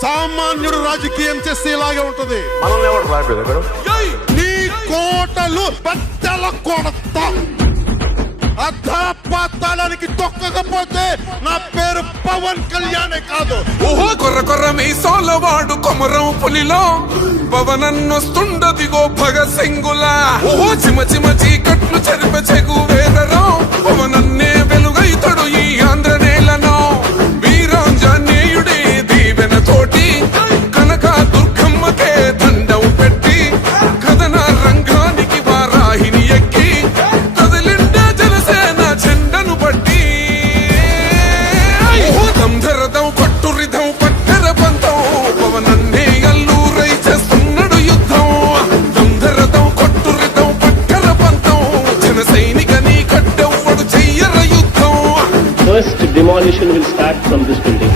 సామాన్యుడు రాజకీయం చేస్తే ఇలాగే ఉంటది. మనల్ని ఎవరు రాయలేదు నీ కోటలు బద్దల కొడతా. అధాపాతాళానికి తొక్కకపోతే నా పేరు పవన్ కళ్యాణే కాదు. ఓహో కొర్ర కొర్ర మీసాలవాడు కొమరం పులిలో పవనన్నొస్తుండదిగో భగత్ సింగులా. ఓహో చిమ చిమ చీకట్లు చెరిప చెగు వేదరో పవనన్నే వెలుగైతడు ఈ ఆంధ్ర నేలను. వీరాంజనేయుడే దీవెన తోటి కనక దుర్గమ్మకే దండం పెట్టి కథన రంగానికి వారాహిని ఎక్కి కదిలిండే జనసేన చెండను బట్టి. దంధరదం కొట్టురిధం పట్టర పంతం పవనన్నే అల్లూరై చేస్తున్నాడు యుద్ధం. దంధరదం కొట్టురిధం పట్టర పంతం జన సైనిక నీ కట్టెవ్వడు చెయ్యర యుద్ధం. First demolition will start from this building.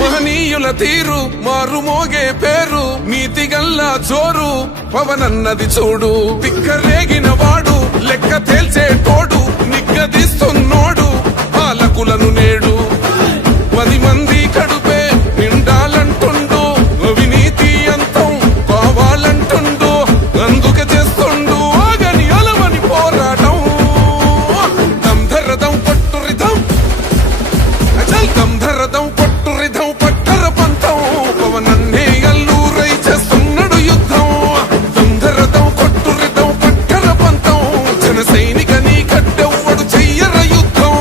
మహనీయుల తీరు మారుమోగే పేరు నీతిగల్లా జోరు పవనన్నది చూడు. తిక్కరేగిన వాడు లెక్క తేల్చే తోడు నిగ్గదీస్తున్నోడు పాలకులను నేడు. 10 మంది కడుపే నిండాలంటుండు అవినీతి అంతం కావాలంటుండు. అందుకే చేస్తుండు ఆగని అలవని పోరాటం. దంధరదం కొట్టురిధం అచల్ దంధరదం కొట్టురిధం పట్టర పంతం పవనన్నే అల్లూరై చేస్తున్నాడు యుద్ధం. దంధరదం కొట్టురిధం పట్టర పంతం జన సైనిక నీ కట్టెవ్వడు చెయ్యర యుద్ధం.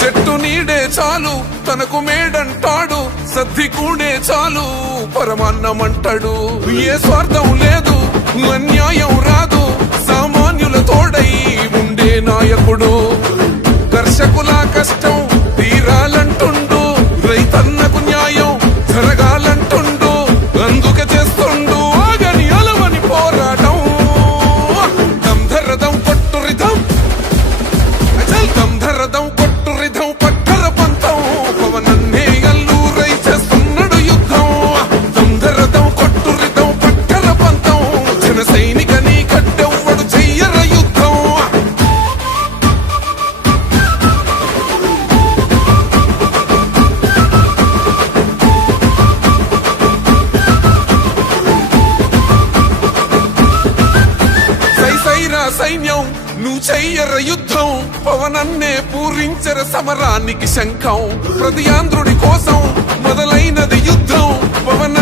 చెట్టు నీడే చాలు తనకు మేడంటాడు సద్ది కూడే చాలు పరమాన్నమంటాడు. ఏ స్వార్థం లేదు అన్యాయం రాదు సామాన్యుల తోడై ఉండే నాయకుడు. కర్షకుల కష్టం తీరాలంటుండు రైతన్నకు న్యాయం జరగాలంటుండు. అందుకే చేస్తుండు ఆగని అలవని పోరాటం. దంధరదం కొట్టురిధం అచల్ దంధరదం కొట్టురిధం పట్టర పంతం పవనన్నే అల్లూరై చేస్తున్నాడు యుద్ధం. దంధరదం కొట్టురిధం పట్టర పంతం జన సైనిక నీ కట్టెవ్వడు చెయ్యర యుద్ధం. సైసైరా సైన్యం నువ్వు చెయ్యర యుద్ధం. పవనన్నే పూరించర సమరానికి శంఖం. ప్రతి ఆంధ్రుడి కోసం మొదలైనది యుద్ధం. పవన